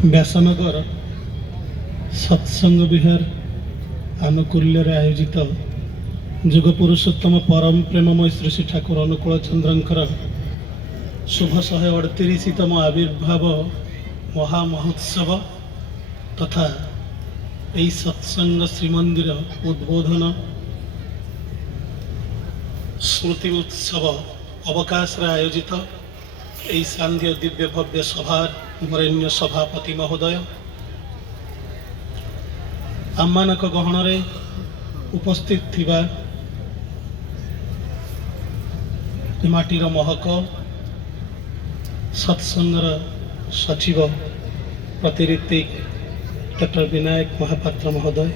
व्यासनगर सत्संग विहार आनुकूल्य आयोजित जुग पुरुषोत्तम परम प्रेममय श्री श्री ठाकुर अनुकूल चंद्रंकर शुभ 138तम आविर्भाव महामहोत्सव तथा यही सत्संग श्रीमंदिर उद्बोधन स्मृति उत्सव अवकाश आयोजित यही सांध्य दिव्य भव्य सभार वरेण्य सभापति महोदय आम्मानक गहणरे उपस्थित थिबा माटीर महक सत्संगर सचिव प्रतिनिधिक डॉक्टर विनायक महापात्र महोदय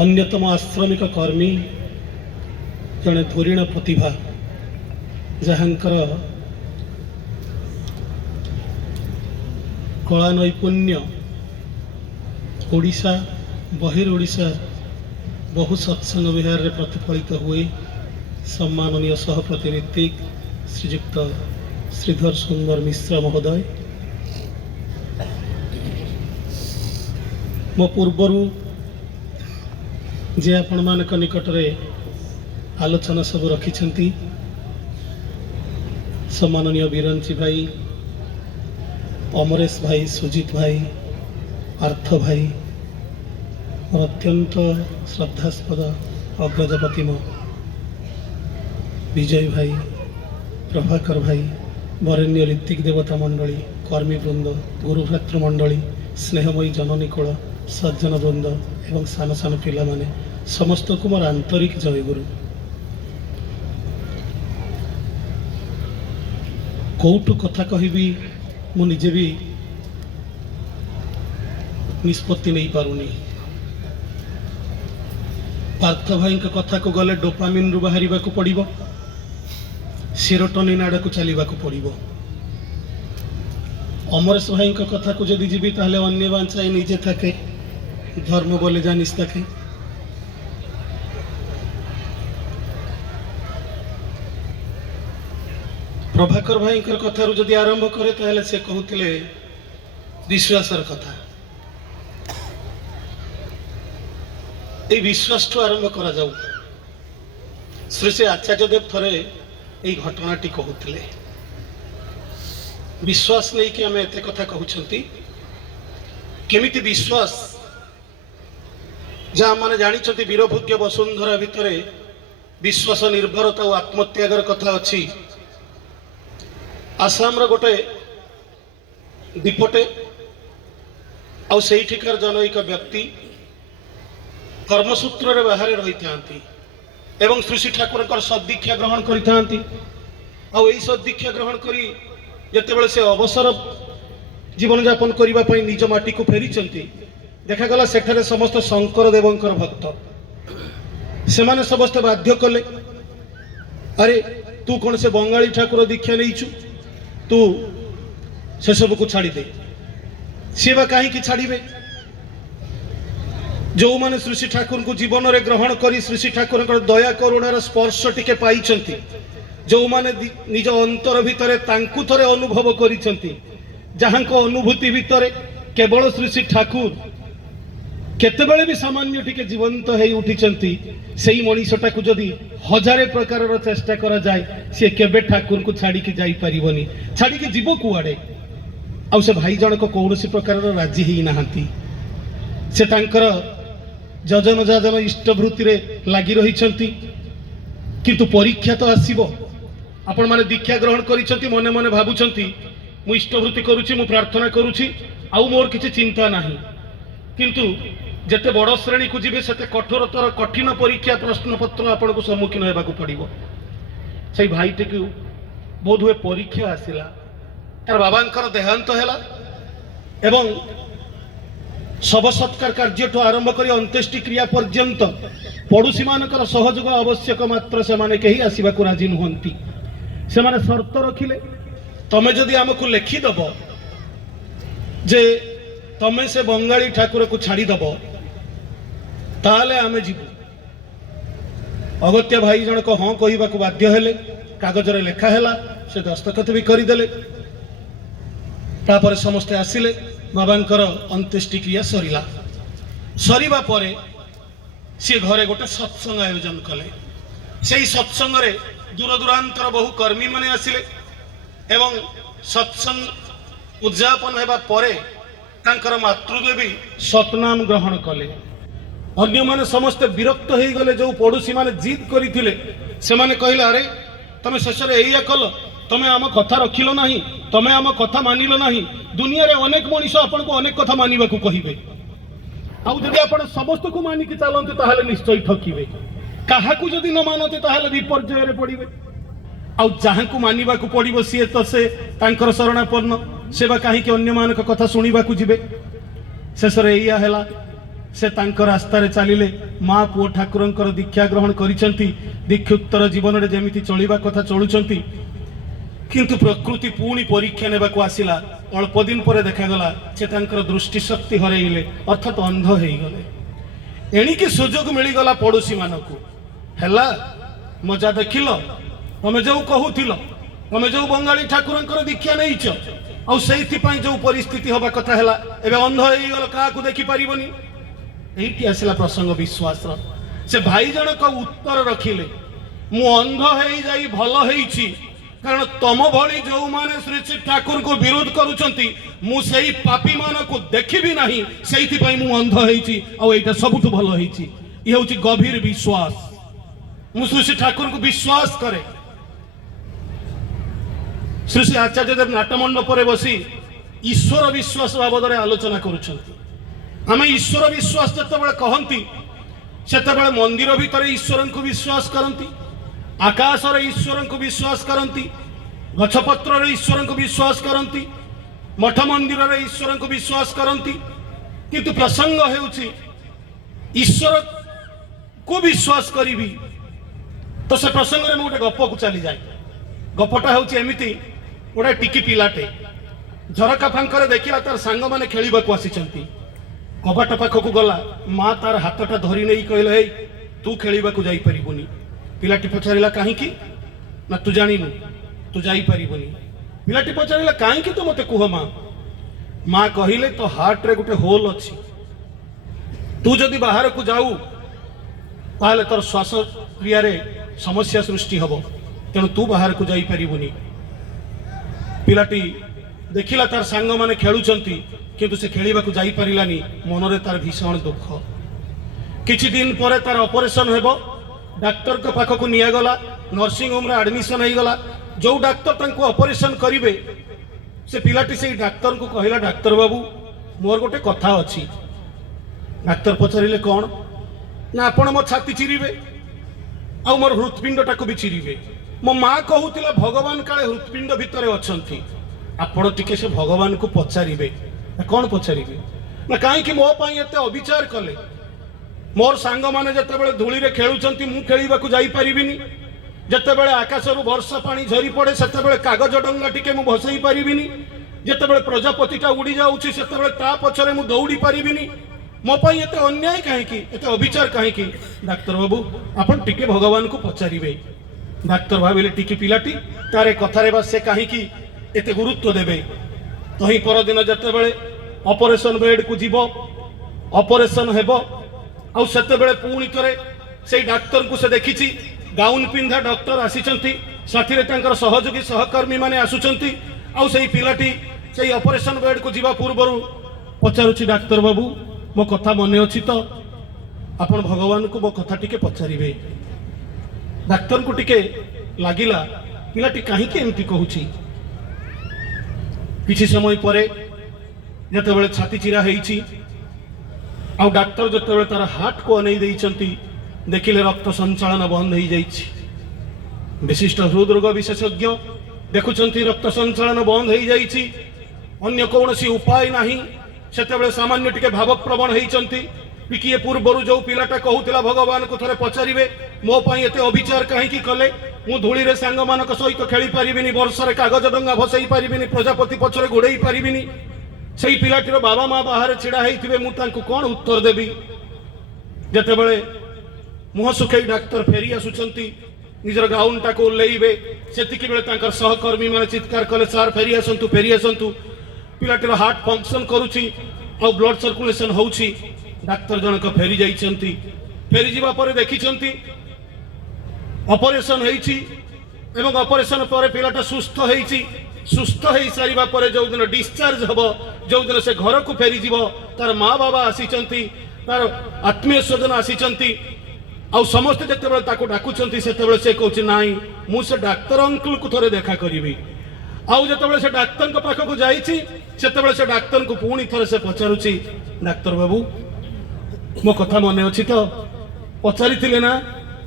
अन्यतम आश्रमिक कर्मी जड़े धुरीण प्रतिभा जहाँकर कला नैपुण्य ओडिशा बहिर्ओडिशा बहु सत्संग विहार में प्रतिफलित हुए सम्माननीय सहप्रतिनिधि श्रीयुक्त श्रीधर सुंदर मिश्रा महोदय मो पूर्वर जे आपण मानक निकटरे आलोचना सब रखिछंती सम्माननीय बीरंची भाई अमरेश भाई सुजित भाई पार्थ भाई और अत्यंत श्रद्धास्पद अग्रजपतिम विजय भाई प्रभाकर भाई वरेण्य ऋत्विक देवता मंडली कर्मी वृंद गुरुभ्रातृ मंडली स्नेहमयी जननी कोल सज्जन वृंद एवं सान सान पिला माने समस्त को मोर आंतरिक जय गुरु। कौटु कथा कहबी मु निजे भी निष्पत्ति नहीं पारुनी। पार्थ भाई कथा को गले डोपामिन रु बाहर को पड़िबो, सेरोटोनिन आड़ को चलवा को पड़िबो। अमरेश भाई कथा को जदि जीवी ताहले अन्य बांचाए निजे थाके धर्म बोले जानिस थाके। प्रभाकर भाई कथारू जदि आरंभ करे ताहले से कहूतिले विश्वासर कथा। ए विश्वास ठू आरंभ करा जाऊ। श्री श्री आचार्य देव थरे ए घटनाटी कहूतिले विश्वास नहीं कि आमे एते कथा कहउछंती केमिति विश्वास जा माने जानिछंती वीरभोग्य वसुंधरा भितरे विश्वास निर्भरता और आत्मत्यागर कथा अछि। आसाम गोटे दीपटे आठिकार जनईक व्यक्ति कर्मसूत्र रे बाहर रही एवं श्री श्री ठाकुर सदीक्षा ग्रहण करी सदीक्षा ग्रहण करी जितेबाला से अवसर जीवन यापन करने निज माटी को फेरी देखागला सेठारे समस्त शंकर देवंकर भक्त से समस्त बाध्य कले अरे तू कौन से बंगाली ठाकुर दीक्षा नहीं तू से सब को छाड़ी दे। सी बा कहीं छाड़े जो माने श्री श्री ठाकुर को जीवन में ग्रहण करी श्री श्री ठाकुर दया करुणार स्पर्श टिके पाई जो माने निज अंतर भितर तांकु थरे अनुभव करिसेंती जहां को अनुभूति भितर केवल श्री श्री ठाकुर केतेबेले भी सामान्य टिके जीवंत है उठिचंती सेही मनीषटा को जदि हजारे प्रकार चेष्टा करा जाए सी केबे ठाकुर को छाड़ी की जाई परिबनी छाड़ी की जीव कुआडे आ से भाई जनक कौनसी प्रकार राजी ही नहांती से तांकर जजन जाजन इष्टवृत्ति रे लागी रहिचंती किंतु परीक्षा तो आसीबो आपण माने दीक्षा ग्रहण करिसंती मने मने भाबुचंती मु इष्टवृत्ति करूची मु प्रार्थना करूची आउ मोर किछि चिंता नाही किंतु जते बड़ श्रेणी को जीवे सेते कठोरतर कठिन परीक्षा प्रश्न पत्र आपण को सम्मुखीन होबा को पड़िबो। से भाईटे को बोध हुए परीक्षा आसिला तार बाबांकर देहांत हैला एवं शव सत्कार कार्य ठू आरंभ करी अंत्येष्टि क्रिया पर्यंत पड़ोशी मानकर सहयोग आवश्यक मात्र से माने कहीं आसवा को राजी नुहंती से माने शर्त रखिले तमे जदि आमको लिखिदब जे तमे से बंगाली ठाकुर को छाड़ीदब ताले आमे जीवु। अगत्य भाई जनक हाँ कहवाक बाध्य हेले कागजरे लेखा है से दस्तखत भी करदेले तापर समस्ते आसिले बाबांकर अंत्येष्टिक्रिया सरिला सरिबा परे सी घरे गोटे सत्संग आयोजन कले से सत्संग रे दूर दूरांतर बहु कर्मी माने आसिले एवं सत्संग उद्यापन हेबा परे तांकर मातृदेवी सतनाम ग्रहण कले अन्य माने समस्ते विरक्त हो गले जो पड़ोशी माने जिद करथिले से माने कहले अरे तमे शेष रे एया कल तमे आम कथा रखिलो नाही तमे आम कथा मानिलो नाही दुनिया रे अनेक मनीष आपन को अनेक कथा मानिबा को कहिबे आउ जदि आपण समस्त को मानि के चलंते ताहाले निश्चय ठकिबे काहा को जदि न मानते ताहाले विपर्जय रे पड़िबे आउ जहां को मानिबा को पड़िबो सी तो से तांकर शरणापन्न सेवा काहे के अन्य मानक कथा सुनिबा को जिबे शेष रे एया हैला से तांकर रास्ता रे चलिले माँ पुओ ठाकुरंकर दीक्षा ग्रहण करिसंती दीक्षोत्तर जीवन रे जेमिति चलिबा कथा चलुचंती किंतु प्रकृति पुणी परीक्षा नेबा को आसिला अल्प दिन पर देखागला से तांकर दृष्टि शक्ति हरइले अर्थात अंध हो गले एणिके सुजोग मिलगला पड़ोशी मानकू हैला मजा देखिल तमे जो कहूथिल तमे जो बंगाली ठाकुरंकर दीक्षा नहींच आ सेइथिपाई जो परिस्थिति हवा कथा हैला एबे अंध हो गल काहाकू देखि परिबनी एइटी आसिला प्रसंग विश्वास से भाई जनक उत्तर रखिले मु अंध हो जाई भल होईछि कारण तम भली जो माने श्री श्री ठाकुर को विरोध करूछंती मु सेई पापी मान को देखिबी नाही सेइथिपाई मु अंध होईछि आ एइटा सबुठु भल होईछि इ होछि गभीर विश्वास मु श्री श्री ठाकुर को विश्वास करे श्री श्री आचार्य देव नाटमंडप रे बसी ईश्वर विश्वास बाबद आलोचना करूछंती आम ईश्वर विश्वास जितेबाला कहती सेतेबाला मंदिर भितर ईश्वर को विश्वास करती आकाश ईश्वर को विश्वास करती गछपत्र ईश्वर को विश्वास करती मठ मंदिर ईश्वर को विश्वास करती किंतु प्रसंग हेउछि ईश्वर को विश्वास करी तो से प्रसंग में गोटे गप को चली जाए गपटा हूँ एमती गोटे टिकी पिलाटे झरका फांकर देखला तार सांग मैंने खेलवा को आसी कबाट पाखक गला माँ तार हाथटा धरी नहीं कहले हे तू खेलवा को जापरिबुनि पिलाटी पचारा कहीं ना तू जानिनु तू जापरिबुनि पिलाटी पचारा कहीं तो मत कह माँ माँ कहले तो हार्ट रे गोटे होल अच्छी तू जदि बाहर को जाऊ ताहले तोर श्वास क्रिया रे समस्या सृष्टि हब तेणु तू बाहर को जापरिबुनि पिलाटी देखिला तार सांग माने खेलुचंती किंतु से खेलिबा को जाई परिलानी मनरे तार भीषण दुख किछि दिन पर तार ऑपरेशन हेबो डॉक्टर के पाख को निया गला नर्सिंग होम रे एडमिशन हो गला जो डॉक्टर तांको ऑपरेशन करिवे से पिलाटी से डॉक्टर को कहला डॉक्टर बाबू मोर गोटे कथा अछि डॉक्टर पचारिले कोन ना आपण मो छाती चिरिबे आ मोर हृत्पिंडटा को भी चिरिबे मो मां कहूतिला भगवान काले हृत्पिंड भितरे अछंती आपण टिके से भगवान को पचारिबे कौन पचारे ना कहीं मो एत अविचार कले मोर सांग माने जिते धूली रे खेलुचंती मु खेलिबा को जाई परिबिनी जितेबाला आकाशरू वर्षा पानी झरी पड़े से कागज डंगा टिके मु भसई परिबिनी जितेबाला प्रजापतिटा उड़ी जाउछि सेतेबाला ता पछरे मु दौड़ी परिबिनी मो पई एते अन्याय काहेकि एते अविचार काहेकि डाक्टर बाबू आपण टिके भगवान को पचारिबे डाक्टर भाविले टिके पिलाटी तारे कथारे बा से काहेकि एते गुरुत्व देबे तही पर दिन जितेबाला ऑपरेशन बेड को जीव ऑपरेशन हेबो आउ सेतेबाला पुणी थरे से डाक्टर को से देखिछि गाउन पिंधा डॉक्टर आसीचंती साथी रे तांकर सहयोगी सहकर्मी माने आसुचंती आउ सेई पिलाटी सेई ऑपरेशन बेड को जीवा पूर्वरु पचारुछि डाक्टर बाबू मो कथा मने अछि तो आपण भगवान को मो कथा टिके पचारिबे डाक्टर को टिके लागिला पिलाटी काहे के एमती कहूछि किछि समय परे जतेबेले छाती चिरा हेइछि आउ डाक्टर जतेबेले तार हार्ट को अनै देइचंती देखिले रक्त संचालन बंद हो जाइछि विशिष्ट हृदरोग विशेषज्ञ देखुचंती रक्त संचालन बंद हो जाइछि अन्य कौनसी उपाय नाही सेतेबेले सामान्य टिके भावप्रवण होइचंती टिके पूर्वरु जो पिलाटा कहूतिला भगवान को थरे पचारिबे मो पई एते अविचार काहे की कले मु धूली रे सांग मानक सहित खेली परिबिनी वर्षा कागज डंगा भसई परिबिनी प्रजापति पछरे गोड़ेई परिबिनी सेई पिलाटीर बाबा माँ बाहर छिड़ा हेइथिबे मु तांको कोन उत्तर देबी जतेबेले मुह सुखई डाक्तर फेरी आसुचंती निजर गाउनटा को ओल्लैबे सेतिकी बेले तांकर सहकर्मी माने चित्कार कले सार फेरी आसंतु पिलाटीर हार्ट फंक्शन करूची आ ब्लड सर्कुलेशन होउची डाक्टर जनक फेरी जाइछंती फेरी जीवा परे देखिछंती ऑपरेशन हेइची एवं ऑपरेशन पर पिलाटा सुस्थ हो सारिबा परे जो दिन डिस्चार्ज हबो जो दिन से घर को फेरी जीवो तार माँ बाबा आसीचंती तार आत्मीय स्वजन आसीचंती आउ समस्त जेतेबेले ताको डाकुचंती सेतेबेले से कहउची नाही मु से डाक्टर अंकल को थरे देखा करिवि आउ जेतेबेले से डाक्टर को पाखो को जाईची सेतेबेले से डाक्टर को पुणी थरे से पचारुची डाक्टर बाबू मो कथा मने अछि तो पचारिथिले ना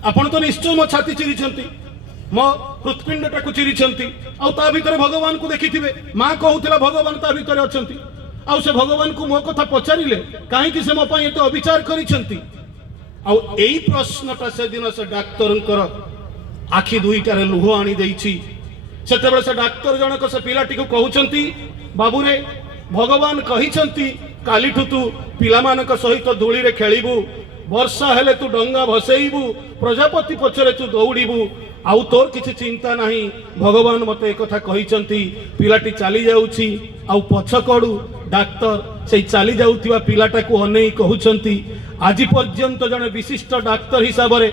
आपण तो निश्चय मो छाती चिरिछंती मो हृत्पिंडटा को चिरिछंती आउ ता भीतर भगवान को देखिथिबे मां कहउथिला भगवान ता भीतर अछंती आउ से भगवान को मो कथा पचारिले काहे कि से मो पई एतो अविचार करिछंती आउ एई प्रश्नटा से दिन से डाक्टरंकर आखि दुईटारे लुह आनी देइछि सेतेबेले से डाक्टर जनक से पिलाटी को कहउछंती बाबू रे भगवान कहिछंती कालीठु तू पिलामानक सहित धूली रे खेलिबू वर्षा हेले तू डंगा भसेइबू प्रजापति पछरे तू दौड़ीबू आउ तोर किछि चिंता नाही भगवान मते एक कथा कहिचंती पिलाटी चली जाउछि आउ पछकड़ू डाक्टर से चली जाउथिबा पिलाटा को अनेई कहउचंती आजि पर्यंत जने विशिष्ट डाक्टर हिसाब रे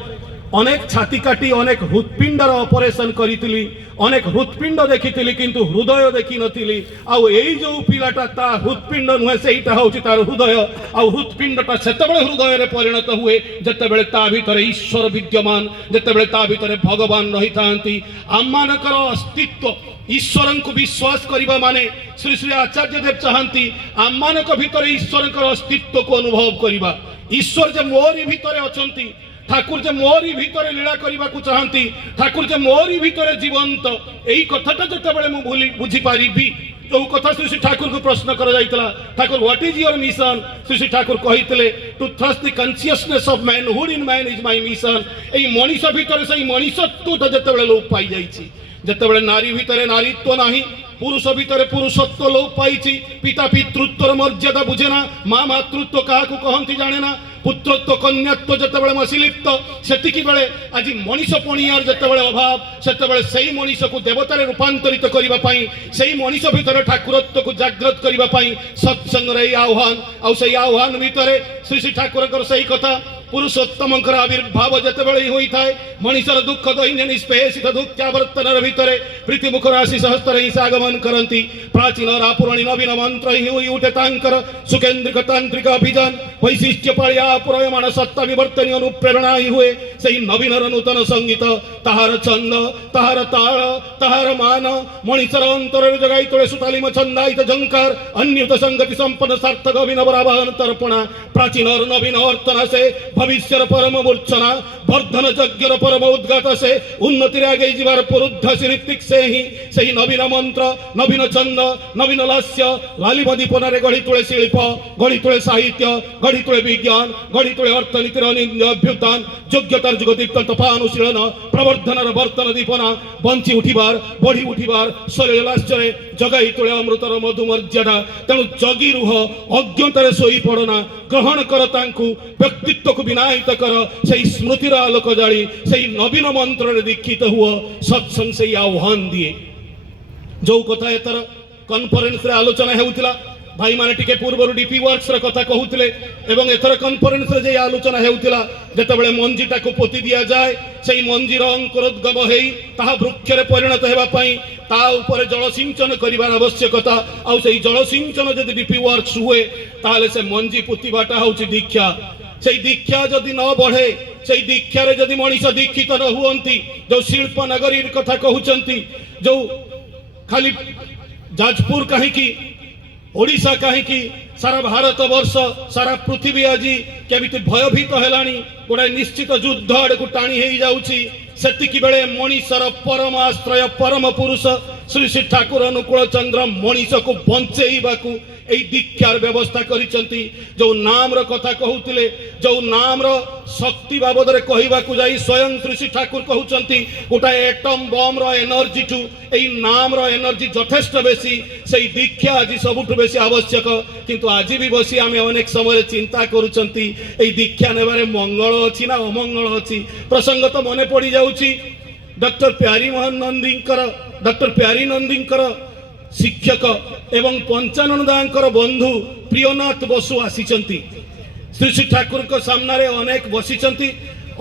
अनेक छाती काटी अनेक हृत्पिंडर ऑपरेशन करितली अनेक हृत्पिंड देखितली किंतु हृदय देखि नथिली आउ एई जो पिलाटा ता हृत्पिंड नुहे सेईटा होउची तार हृदय आउ हृत्पिंडटा सेतेबेले हृदय रे परिणत हुए जेतेबेले ता भितरे ईश्वर विद्यमान जेतेबेले ता भितरे भगवान रहितांती आमानकर अस्तित्व ईश्वर को विश्वास करबा माने श्री श्री आचार्य देव चाहती आमानक भितरे ईश्वर अस्तित्व को अनुभव करबा ईश्वर जे मोरी भितरे अछंती ठाकुर जे मोरी भितरे लीला करबा को चाहती ठाकुर जे मोरी भितरे जीवंत एई कथाटा जेतेबेले मु बुझी पारिबी जो कथा श्री श्री ठाकुर को प्रश्न कर जाइतला Thakur what is your mission Shri Shri Thakur कहितले to thrust the consciousness of manhood in man is my mission एई मनीष भितरे सही मनीषत्वटा जेतेबेले लोप पाई जाइछि जेतेबेले नारी भितरे नारीत्व नाही पुरुष भितर पुरुषत्व लोप पाई पिता पितृत्वर मर्यादा बुझेना माँ मातृत्व क्या कहती जाने ना पुत्रत्व कन्यात्व जितेबाला मसिलिप्त सेतिकी बेले आज मनीष पणियार जितेबाला अभाव सेतेबाला सही मनीष को देवतार रूपांतरित करबा पई सही मनीष भितर ठाकुरत्व को जागृत करबा पई सत्संग रे आह्वान आउ सही आह्वान भितर श्री श्री ठाकुर सही कथा पुरुषोत्तम आविर्भाव जितेबाला होई थाए मनीषर दुख दैन्य निष्पेषित दुःखावर्तन भितर प्रीति मुख राशि सहस्त्र ही आगमन करती प्राचीन रापुराणी नवीन मंत्र ही होई उठे तांकर सुकेन्द्रिक तांत्रिक अभियान वैशिष्ट्य पाया पुरयमाण सत्ता विवर्तनी अनुप्रेरणा ही हुए सही नवीन नूतन संगीत ताहार छंद ताहार ताल ताहार मान मनीषर अंतर जगाई तोड़े सुतालिम छंदायित झंकार अन्युत संगति संपन्न सार्थक अभिनव आवाहन तर्पणा प्राचीन और नवीन अर्तना से भविष्यर परम मूर्छना वर्धन यज्ञर परम उद्गात से उन्नति आगे जीवार पुरुद्ध ऋतिक से ही सही नवीन मंत्र नवीन छंद नवीन लास्य लालिम दीपन गढ़ी तोड़े शिल्प गढ़ी तोड़े साहित्य गढ़ी तोड़े विज्ञान गढ़ी तोड़े अर्थनीतिर अभ्युत्थान योग्यतार जुग दीप्त तपानुशीलन प्रवर्धन वर्तन दीपना बंची उठिबार बढ़ी उठिबार शरीर लाश्चर्य जगाई तोड़े अमृतर मधुमर्यादा तेणु जगी रुह अज्ञतार शोई पड़ना ग्रहण कर तांकु व्यक्तित्व को विनायित कर सही स्मृतिर आलोक जाली सही नवीन मंत्र दीक्षित हुआ सत्संग से आह्वान दिए जो कथा एतर कॉन्फ्रेंस रे आलोचना हेउतिला भाई माने टिके पूर्व डीपी वर्क्स रे कथा कहउतिले एवं एतर कॉन्फ्रेंस रे जे आलोचना हेउतिला जेतेबेले मंजीटा को पोति दिया जाए सेही मंजीर अंकुरोद्गम हेई ताहा वृक्ष रे परिणत हेबा पई ता ऊपर जल सिंचन करिवार आवश्यकता आ सेही जल सिंचन जदि डीपी वर्क्स हुए ताले से मंजी पुतिबाटा होउची दीक्षा से दीक्षा जदि न बढ़े से दीक्षा रे जदि मनीष दीक्षित न हुअंती जो शिल्प नगरी कथा कहउचंती जो खाली जाजपुर कहीं ओडिशा कहीं सारा भारत वर्ष सारा पृथ्वी आज केमिति भयभीत हेलानी गोटे निश्चित युद्ध आड़ को टाणी हो जाउची सेतिकी बेले मनीषर परम आश्रय परम पुरुष श्री श्री ठाकुर अनुकूल चंद्र मनीष को बंचेइबाकू ए दीक्षार व्यवस्था करिसंती जो नाम रो कथा कहउतिले जो नाम रो शक्ति बाबद रे कहिबाकू जाई स्वयं श्री श्री ठाकुर कहउचंती गोटा एटम बम रो एनर्जी टू ए नाम रो एनर्जी यथेष्ट बेसी सेही दीक्षा आज सबुठ बेसी आवश्यक किंतु आज भी बसी आमे अनेक समय चिंता करूचंती ए दीक्षा नेबारे मंगल अछि ना अमंगल अछि प्रसंग तो मने पड़ी जाउची डॉक्टर प्यारी मोहन नंदींकर डॉक्टर प्यारी नंदींकर शिक्षक एवं पंचानंदांकर बंधु प्रियनाथ बसु आसीचंती श्री श्री ठाकुर को सामने अनेक बसीचंती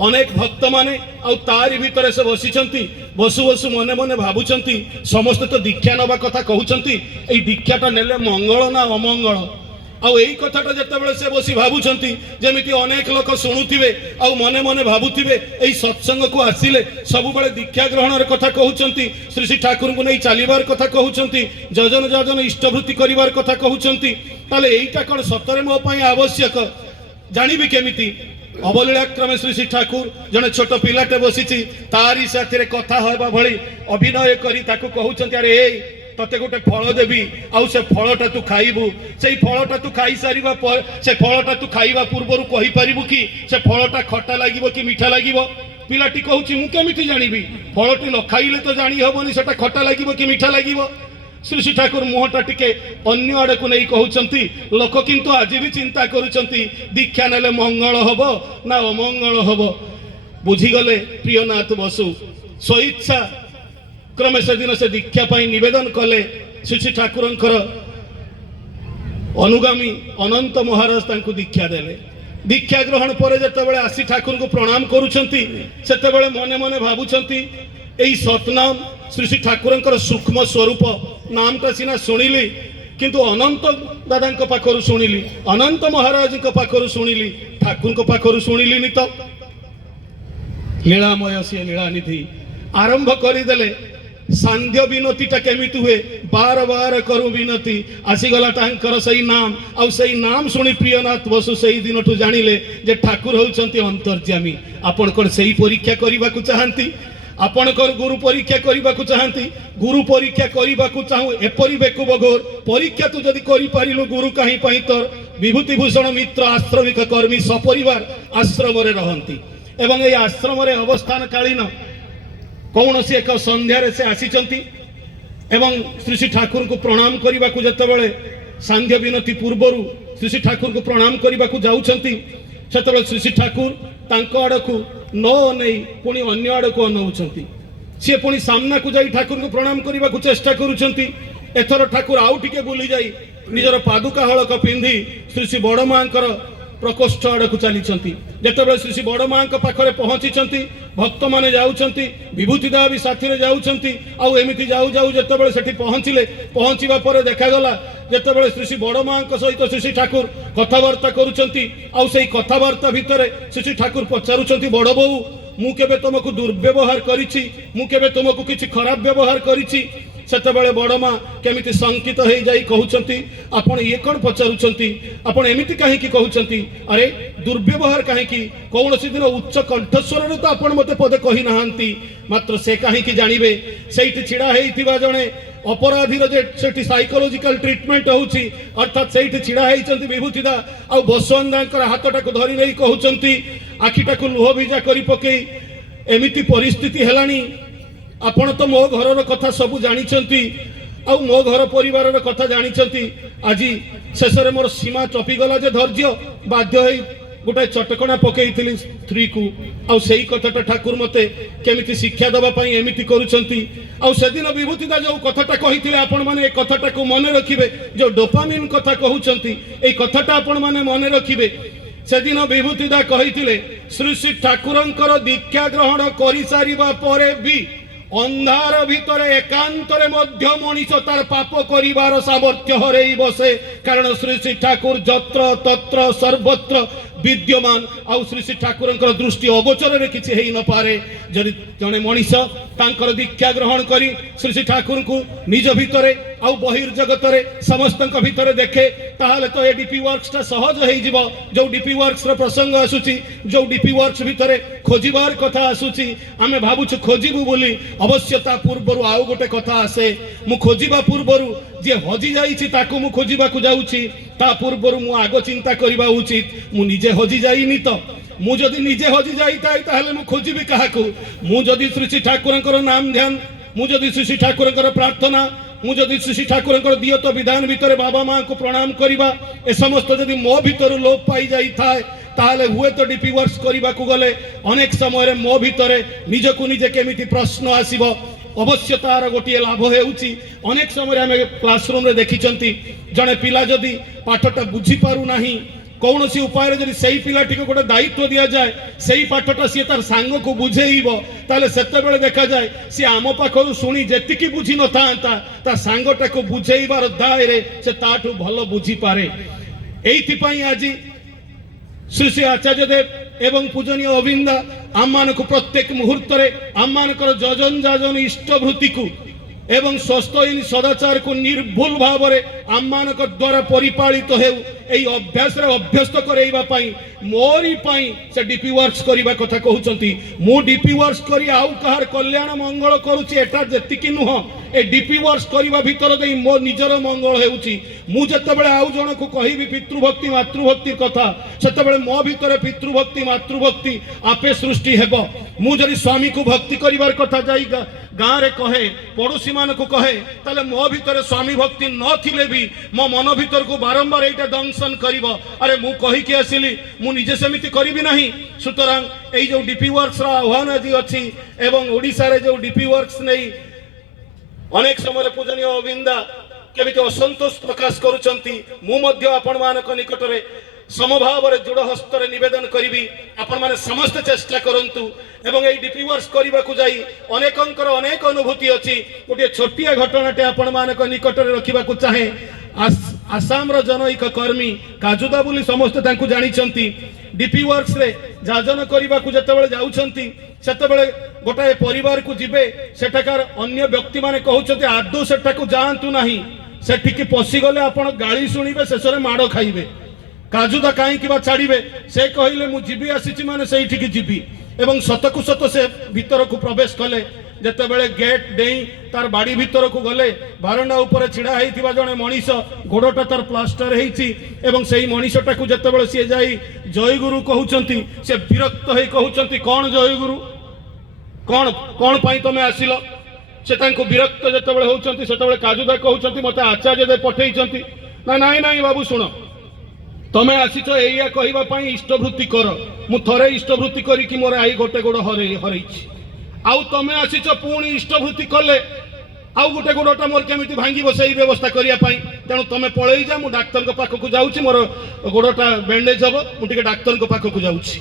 अनेक भक्त माने आउ तारी भितर से बसीचंती बसु बसु मने मने भाबुचंती समस्त तो दीक्षा नवा कथा कहउचंती एई दीक्षाटा नेले मंगल ना अमंगल आउ एई कथाटा जेतेबेले से बसी भाबुचंती जेमिति अनेक लोक शुणुथिबे आउ मने मने भाबुथिबे एई सत्संग को आसिले सब बेले दीक्षा ग्रहण कथा कहउचंती श्री श्री ठाकुर को नै चालिबार कथा कहउचंती जजन जजन इष्टवृत्ति करिवार कथा कहउचंती ताले एईटा कोन सतरे मो पई आवश्यक जानिबे केमिति अवलीलाक्रमे श्री श्री ठाकुर जने छोट पिलाटे बसीची तारी साथी कथा होबा भली अभिनय करी ताकू कहउचंती अरे ए तते गोटे फल देवी आउ से फलटा तू खाइबू से फलटा तू खाई सारिबा पर से फलटा तू खाइबा पूर्वरु कहि परिबू कि से फलटा खट्टा लागिबो कि मीठा लागिबो पिलाटी कहउची मु केमिति जानिबी फलटी न खाइले तो जानी हबनी सेटा खट्टा लागिबो कि मीठा लागिबो श्री श्री ठाकुर मुहटा टिके अन्य आड़े को नहीं कहउचंती लोक किंतु आज भी चिंता करूचंती दीक्षा नेले मंगल हबो ना अमंगल हबो बुझीगले प्रियनाथ बसु स्वेच्छा क्रमे से दिन से दीक्षा पाई निवेदन कले श्री श्री ठाकुरंकर अनुगामी अनंत महाराज तांकु दीक्षा देले दीक्षा ग्रहण पर जेतेबेले आसी ठाकुर को प्रणाम करूचंती सेतेबेले मने मने भाबुचंती एई सतनाम श्री श्री ठाकुरंकर सूक्ष्म स्वरूप नामटा सीना शुणिली किंतु अनंत दादा पाखर शुणिली अनंत महाराज पाखर शुणिली ठाकुर को पाखर शुणिली नि तो लीलामय सी लीलानिधि आरंभ करदेले सांध्य विनतीटा केमिति हुए बार बार करू विनती आसीगला तांकर सही नाम आउ सही नाम शुणी प्रियनाथ बसु सही दिन ठू जानिले जे ठाकुर होउचंती अंतर्यामी आपण कोन सही परीक्षा करबा को चाहंती आपण को गुरु परीक्षा करबा को चाहंती गुरु परीक्षा करबा को चाहू एपरि बेकु बघोर परीक्षा तू जदी करि पारिलु गुरु काहे पई तोर विभूति भूषण मित्र आश्रमिक कर्मी सपरिवार आश्रम रे रहंती एवं ए आश्रम रे अवस्थान कालीन कौन सी एक संध्यारे से आसीचंती एवं श्री श्री ठाकुर को प्रणाम करने को जेतेबेले सांध्य विनती पूर्वरु श्री श्री ठाकुर को प्रणाम करने को जाउछंती सेतेबेले श्री श्री ठाकुर तांको आड़ को न नहीं पुणी अन्य आड़ को अनौछंती सी पुणी सामना को जाई ठाकुर को प्रणाम करने को चेष्टा करूछंती एथर ठाकुर आउ टिके बुली जाई निजर पादुका हळक पिंधी श्री श्री बड़ मांकर प्रकोष्ठ आड़ को चली जितेबाला श्री श्री बड़ माँ पाखे पहुंची भक्त मैंने जाऊँगी विभूतिदा भी साथी जाऊँगी आउ एमती जाऊ जाऊ जितेबाला से पहुँचले पहुँचवा पर देखागला जितेबाला श्री श्री बड़ माँ सहित श्री श्री ठाकुर कथबार्ता करुँच कथबार्ता भितर श्री श्री ठाकुर पचारुंट बड़ बोऊ मु केबे तुमको दुर्व्यवहार करिछि मु केबे तुमको किछि खराब व्यवहार करिछि सेतेबेले बड़ माँ केमिति शंकित हो जाई कहउचंती आपण ये कोन पचारुचंती आपण एमिति काहे की कहउचंती अरे दुर्व्यवहार काहे की कौनसी दिन उच्च कंठस्वर रे तो आपण मते पदे कहि नाहंती मात्र से काहे की जानिबे सेठी छिड़ा हेइथिबा जणे अपराधीर जे सेठी साइकोलॉजिकल ट्रीटमेंट होउची अर्थात सेठी छिड़ा हेइचंती विभूतिदा आ बसवंदांकर हातटा को धरि नै कहउचंती आखिटा को लुह भिजा करि पकेई एमिति परिस्थिति हेलानी आपण तो मो घर कथा सब जानी आ मो घर परिवार कथा जानी आज शेष में मोर सीमा टपीगला जे धैर्य बाध्य गोटे चटकणा पकई स्त्री को आई कथाटा ठाकुर मते केमिति शिक्षा देवाई एमती करुँच विभूतिदा जो कथाटा कही आपण मैंने कथाटा को मन रखिए जो डोपामिन कथा कहते ये कथाटा आपण मैंने मन रखिए से दिन विभूतिदा कही श्री श्री ठाकुरंकर दीक्षा ग्रहण कर सारिबा परे भी अंधार भितर एकांतरे मध्य मनीष तार पाप करिवार सामर्थ्य हरई बसे कारण श्री श्री ठाकुर जत्र तत्र सर्वत्र विद्यमान आउ श्री श्री ठाकुर दृष्टि अगोचर रे किछि हेई न पारे जदि जने मनीष तांकर दीक्षा ग्रहण करी श्री श्री ठाकुर को निज भितरे आउ बहिर्जगत रे समस्त भितरे देखे ताहले तो ए डीपी वर्क्स ता सहज हेई जिवो जो डीपी वर्क्स रो प्रसंग आसुची जो डीपी वर्क्स भितरे खोजिबार कथा आसुची आमे भाबुछु खोजिबु बोली अवश्य ता पूर्वरु आउ गोटे कथा आसे मु खोजिबा पूर्वरु जे हजि जाईछि ताकू मु खोजिबा को जाउछि ता पूर्वरु मु आगो चिंता करिबा उचित मु निजे हजि जाईनी तो मु जदि निजे हजि जाई ताहले मु खोजिबि काहाकू मु जदि श्री श्री ठाकुरंकर नाम ध्यान मु जदि श्री श्री ठाकुरंकर प्रार्थना मु जदि श्री श्री ठाकुरंकर दियत विधान भितर बाबा माँ को प्रणाम करिबा ए समस्त जदि मो भितर लोप पाई जाई थाए ताले हुए तो डीपी वर्क्स करने को गले अनेक समय मो भितर निजकु निजे केमिति प्रश्न आसीबो अवश्य तार गोटे लाभ होउची अनेक समय आम क्लासरूम रे देखिचंती जने पिला जदि पाठटा बुझी पारु नाही कौन सी उपाय जदि सही पिलाटी को गोटे दायित्व दि जाए सही पाठटा सी तार सांग को बुझेइबो ताले सेते देखा जाए सी आम पाखरु शुणी जेतिकी बुझी न था सांगटा को बुझेइबार दायरे से ताठू भल बुझी पारे एइथिपाई आज श्री श्री आचार्य देव एवं पूजनीय अविंदा आम मान को प्रत्येक मुहूर्त आम मानकर जजन जाजन इष्टवृत्ति को एवं स्वस्थ सदाचार को निर्भुल भाव आम मान द्वारा परिपालित हो अभ्यास अभ्यस्त करैबा पई मोरी पई से डीपी वर्क्स करबा कथा कहउचंती मु डीपी वर्क्स करी आउ कहार कल्याण मंगल करूची एटा जेतिकी नुह ए डीपी वर्क्स करबा भीतर देई मो निजर मंगल हेउची मु जतबेले आउ जण को कहिबी पितृभक्ति मातृभक्ति कथा सेतबेले मो भीतर पितृभक्ति मातृभक्ति आपे सृष्टि हेबो मु जदि स्वामी को भक्ति करिवार कथा जाईगा गाँव रे कहे पड़ोशी मान को कहे ताले मो भीतर स्वामी भक्ति न थिले भी मो मन भीतर को बारंबार एटा दंशन करिवो अरे मु कहि के आसिली मु निजे समिति करिबी नाही सुतरां एई जो डीपी वर्क्स रा आह्वान आदि अछि एवं ओडिसा रे जो डीपी वर्क्स नै अनेक समय पूजनीय अविंदा केमिति असंतोष प्रकाश करूचंती मु मध्य आपण मानक निकटरे समभाव दृढ़ हस्तर निवेदन करी आपण माने समस्त चेष्टा करंतु एवं ए डीपी वर्क्स करबा को जाई अनेकंकर अनेक अनुभूति अछि गोटे छोटिया घटनाटे आपण मानक निकटरे रखिबा को चाहे आसाम रो जनैक कर्मी काजुदा बोली समस्त तांकु जानिचंती डीपी वर्क्स रे जाजन करबा को जतबेले जाउचंती सेतबेले गोटाए परिवार को जिबे सेठाकार अन्य व्यक्ति माने कहउचंती आदौ सेठा को जांतु नाही सेठिकी पसी गले आपण गाली सुनिबे शेषरे माड़ खाइबे काजुदा कहीं छाड़े से कहले मु जीवी आसी माने से जीवी एवं सतकु सत से भीतर को प्रवेश कले जितेबले गेट डेई तार बाड़ी भीतर को गले बारंडा उपर छिड़ा होता जड़े मनीष गोड़टा तार प्लास्टर एवं से मनीषटा को जितेबले सी जाई जयगुरु कहउचंती से विरक्त हो कहउचंती कौन जयगुरु कौन कौन पाई तमे आसिल से तांको विरक्त जितेबले होउचंती सेतेबले काजुदा कहउचंती मते आचार्य दे पठेइचंती ना नाई नाई बाबू सुनो तमे आसीच एया कहबा पई इष्टवृत्ति कर मु थरे इष्टवृत्ति करी कि मोर आई गोटे गोड़ हरैछि आउ तमे आसीच पुणी इष्टवृत्ति कले आउ गोटे गोड़टा मोर केमिति भांगिबो सेही व्यवस्था करिया पई तेणु तमे पळेई जा मु डाक्टर को पाखकु जाउछि मोर गोड़टा बैंडेज हबो मु टिके डाक्टर को पाखकु जाउछि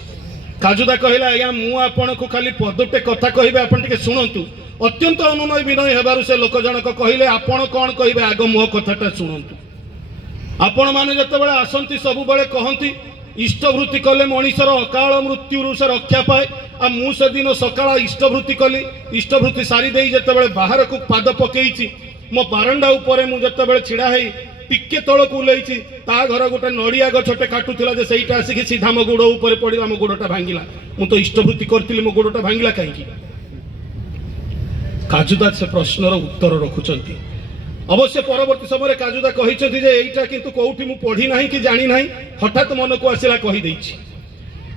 काजुदा कहला आया मु आपण को खाली पदटे कथा कहबे आपण टिके सुनंतु अत्यंत अनुनय विनय हेबारु से लोक जनक कहले आपण कोन कहबे आगो मो कथाटा सुनंतु आपण माने जतबेले आसंती सब बेले कहंती इष्टवृत्ति कले मनीषर अकाल मृत्यु से रक्षा पाए आ मु से दिन सकाळ इष्टवृत्ति कली इष्टवृत्ति सारी देई जतबेले बाहर को पाद पकेइछि मो बारंडा ऊपर मु जतबेले छिड़ा हेई टिके तळ को उलेइछि ता घर गोटे नडिया गछटे काटुथिला जे सेइटा आसीकि सीधा मो गोड़ ऊपर पडिला मो गोड़टा भांगिला मु तो इष्टवृत्ति करथिली मो गोड़टा भांगिला काहेकि काजुदा से प्रश्नर उत्तर रखुचंती अवश्य परवर्ती समय काजुदा कहिचंती जे एइटा किंतु कोउठी मु पढ़ी नाही कि जानी नाही हठात मन को आसिला कहि देइछि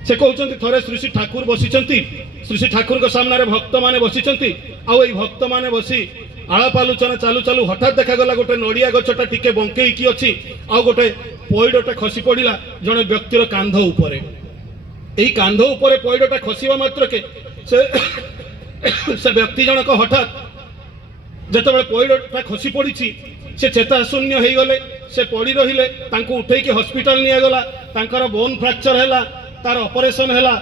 से कहउचंती थरे श्री श्री ठाकुर बसिचंती श्री श्री ठाकुर के सामने रे भक्त माने बसिचंती आ ओई भक्त माने बसी आलाप आलोचना चालू चालू हठात देखा गला गोटे नडिया गछटा टिके बंकेई की अछि आ गोटे पइडटा खसी पडिला जने व्यक्तिर कांध ऊपर एई कांध ऊपर पइडटा खसीवा मात्र के से व्यक्ति जनक हठात जितेबाला पइडटा खसी पड़ी से चेता शून्य हो गले से पड़ी रहिले तांको उठेकी हॉस्पिटल निया गला तांकर बोन फ्रैक्चर हैला तार ऑपरेशन हैला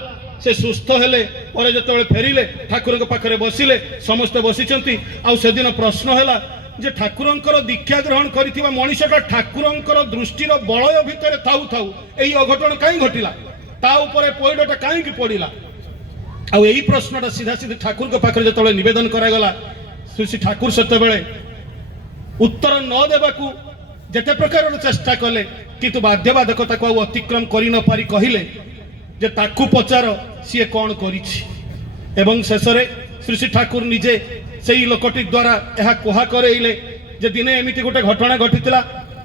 से सुस्थ हेले पर जितेबाला फेरिले ठाकुर के पाखरे बसिले समस्ते बसिचंती आ सेदिन प्रश्न हैला जे ठाकुरंकर दीक्षा ग्रहण करिथिबा मनीषटा ठाकुरंकर दृष्टिर बलय भितर थाउ थाउ एई अघटन काई घटिला ता ऊपर पइडटा काई की पड़िला आ एई प्रश्नटा सीधा सीधा ठाकुर के पाखरे जितेबाला निवेदन करा गला श्री श्री ठाकुर सेते उत्तर न देवाकू जेते प्रकार चेष्टा कले किंतु बाध्यबाधकता को अतिक्रम करि न पारी कहिले जे ताकू पचार सी कौन करिछि एवं शेष रे श्री श्री ठाकुर निजे सेही लोकटी द्वारा यह कुहा करैले जे दिने एमिति गोटे घटना घटितला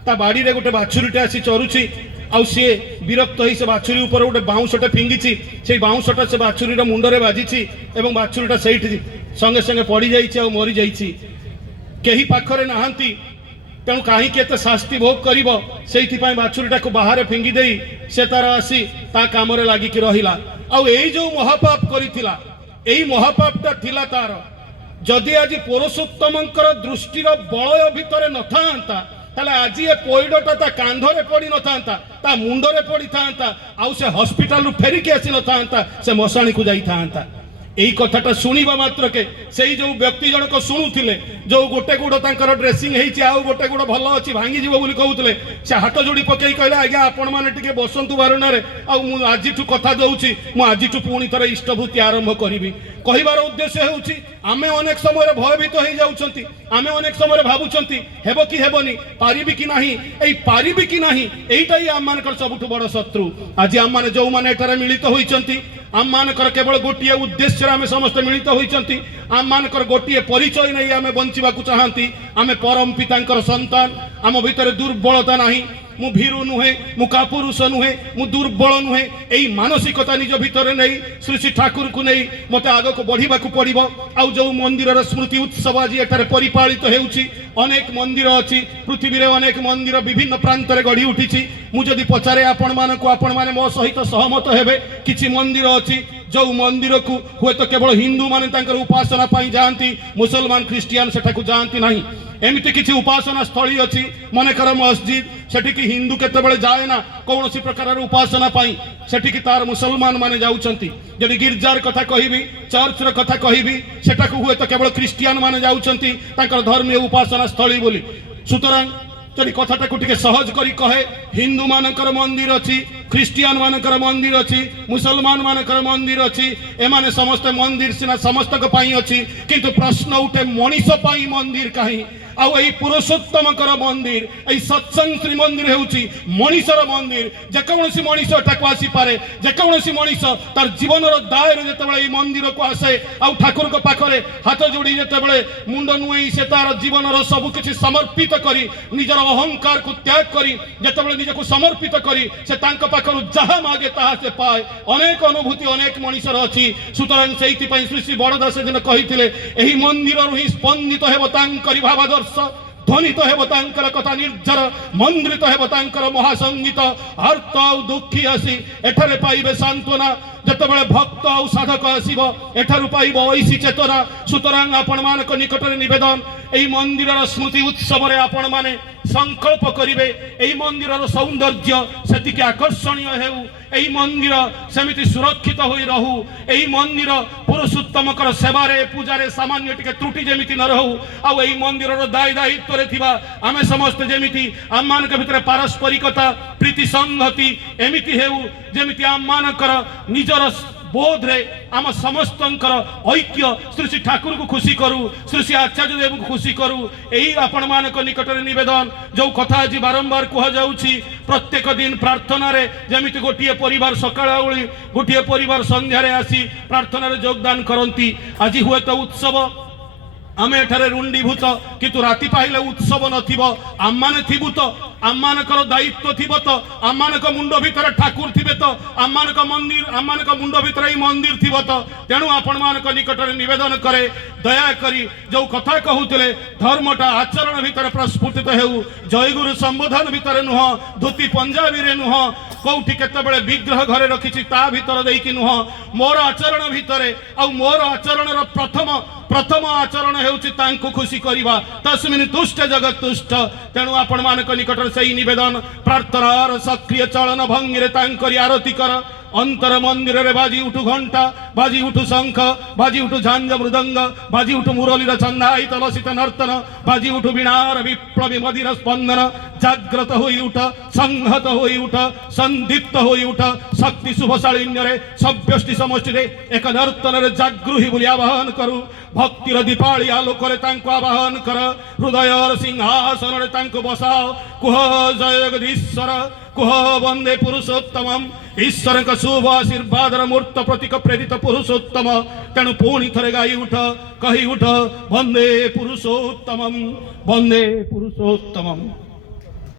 ता बाड़ी रे गोटे बाछुरीटे आसी चरुछि आउ सी विरक्त होई से बाछुरी ऊपर गोटे बाउंशटे फिंगिछि से बाउंशटा से बाछुरीर मुंडरे बाजिछि एवं बाछुरीटा सेठी संगे संगे पड़ी जाइछि आ मरी जाइछि केही पाखरे नाहांती तेणु कहीं एत शास्ति भोग कर बाछुरीटा को बाहर फिंगी दे से तार आसी ता काम लगिकी रहा आई जो महापाप करिथिला एई महापापटा थिला तार जदि आज पुरुषोत्तम दृष्टिर बलय भितर न था ताले आज ये पैडटा ता कांधरे पड़ी न था मुंडरे पड़ी था आउ से हॉस्पिटल फेरिकी आसी न था से मशाणी को जाई था यही कथाटा शुणा मात्र के से जो व्यक्ति जनक शुणुले जो गोटे गोड़ तर ड्रेसिंग आउ गोटे गोड़ भल अच्छी भांगी जीव बोली कहते से हाथ जोड़ी पकई कहले आज्ञा आपण मैंने बसंतु बारणार आज कथा दूसरी मुझे पुणी थर इष्टभूति आरंभ करी कहबार उद्देश्य होउछि आमे अनेक समय भयभीत हो जाउछंती आमे अनेक समय भावुछंती हेबो कि हेबोनी पारिबी कि नाही एई पारिबी कि नाही एईटा ही आम मानकर सबुठु बड़ शत्रु आज आम माने जो माने एटारे मिलित होइछंती आम मानकर केवल गोटिए उद्देश्य आमे समस्त मिलित होइछंती आम मानकर गोटिए परिचय नै आमे बंचिबाकू चाहंती आमे परम पितांकर संतान आम भितर दुर्बलता नाही मु भीरु नुहे मु कापुरुष नुहे मु दुर्बल नुहे यही मानसिकता निज भितर नहीं श्री श्री ठाकुर को नहीं मत आग को बढ़ा पड़ो आउ जो मंदिर स्मृति उत्सव आज एठारे परिपालित होउछि अनेक मंदिर अच्छी पृथ्वी रे अनेक मंदिर विभिन्न प्रांत रे गढ़ी उठी मुझे पचारे आपण माने मो सहित सहमत हेबे किछि मंदिर अच्छी जो मंदिर को हुए तो केवल हिंदू माने उपासना पाई जाती मुसलमान ख्रिस्टियान सेठाकू जाती नहीं एमती किसी उपासना स्थली अच्छी मनकर मस्जिद सेठिकी हिंदू केतबेले जाए ना कौन सी प्रकार उपासना पाई सेठिकी तार मुसलमान माने जाउछंती जदि गिरजार कथा कहिबी चर्च र कथा कहिबी सेठाकू हुए तो केवल ख्रिस्टियान माने जाउछंती तांकर धर्मीय उपासना स्थली बोली सुतरां जदि कथाटा को सहज करी कहे हिंदू मानकर मंदिर अच्छी ख्रिस्टियान मानकर मंदिर अच्छी मुसलमान मानकर मंदिर अच्छी एमाने समस्त मंदिर सिना समस्त अच्छी किंतु प्रश्न उठे मनीष पाई मंदिर कहीं आउ यही पुरुषोत्तम मंदिर यही सत्संग श्री मंदिर होउची मनीषर मंदिर जेकोसी मनीष एठाकू आसी पारे जेकोसी मनीष तार जीवन दायर जेतेबेले एही मंदिर को आसे आउ ठाकुर को पाखरे हाथ जोड़ी जेतेबेले मुंड नुई से तार जीवन सब किछि समर्पित करी निजर अहंकार को त्याग करी जेतेबेले निजको समर्पित करी से तांका पाखरु जहा मागे ताहा से पाए अनेक अनुभूति अनेक मनीषर अछि सुतरां सेइति पई श्री श्री बड़दास दिन कहिथिले एही मंदिर ही स्पंदित हेबो तांकरि भावादर्श ध्वनित हेब तांकर कथा निर्झर मंद्रित हेब तांकर महासंगीत अर्थ दुखी आसी एठारे पाइबे सांत्वना जेतेबेले भक्त आउ साधक आसीबो एठारु पाइबो ऐसी चेतना सुतरां आपण मानक निकटरे निवेदन एई मंदिरर स्मृति उत्सव रे आपण माने संकल्प करिवे एई मंदिरर सौंदर्य सेतिके आकर्षणीय हेउ एई मंदिर सेमिति सुरक्षित होई रहू एई मंदिर पुरुषोत्तमकर सेवारे पूजारे सामान्य टिके त्रुटि जेमिति न रहू आउ एई मंदिरर दायी दायित्व रे थिबा आमे समस्त जेमिति आम मानक भितर पारस्परिकता प्रीति संगति एमिति हेउ जेमिति आम मानकर निजर बोध रे आम समस्त ऐक्य श्री श्री ठाकुर को खुशी करू श्री श्री आचार्य देव को खुशी करू यही आपण मानक निकटरे निवेदन जो कथा आज बारंबार कह जाउछि प्रत्येक दिन प्रार्थना रे जेमिति गोटिए परिवार सकाळ ओळी गोटिए परिवार संध्या रे आसी प्रार्थना रे योगदान करंती आज हुए तो उत्सव आमे एठारे रुंडीभूत किंतु राति पाइले उत्सव नथिबो आम माने थिबु तो आम मानकर दायित्व थिबो तो आम मानक मुंड भितर ठाकुर थिबे तो आम मानक मंदिर आम मानक मुंड भितर ही मंदिर थिबो तो तेणु आपण मानक निकटरे निवेदन करे दया करी जो कथा कहूतिले धर्मटा आचरण भितर प्रस्फुटित हेउ जयगुरु संबोधन भितर नुह धोती पंजाबी रे नुह कौटी केतबेले विग्रह घरे रखिछि ता भितर देइकी नुह मोर आचरण भितरे आ मोर आचरणर प्रथम आचरण हेउछि तांको खुशी करिबा तस्मिन् तुष्ट जगत तुष्ट तेणु आपण मानक निकटरे सही निवेदन प्रार्थनार सक्रिय चलन भंगिरे तांकरी आरती कर अंतर मंदिर रे बाजी उठू घंटा बाजी उठू शंख बाजी उठू झांझ मृदंग बाजी उठू मुरलीर छंदायित लसित नर्तन बाजी उठू वीणार विप्लवी मदिर स्पंदन जाग्रत होई उठ संहत होई उठ संदीप्त होई उठ शक्ति शुभशालिन्य रे सव्यष्टि समष्टि रे एक नर्तन रे जागृहि बोली आवाहन करू भक्तिर दीपाळी आलोक रे तांको आवाहन कर हृदयर सिंहासन रे तांको बसाओ कुह जय जगदीश्वर कुह वंदे पुरुषोत्तमम ईश्वर का शुभ आशीर्वाद मूर्त प्रतीक प्रेरित पुरुषोत्तम तेणु पुणी थरे गाई उठ कही उठ वंदे पुरुषोत्तमम वंदे पुरुषोत्तमम।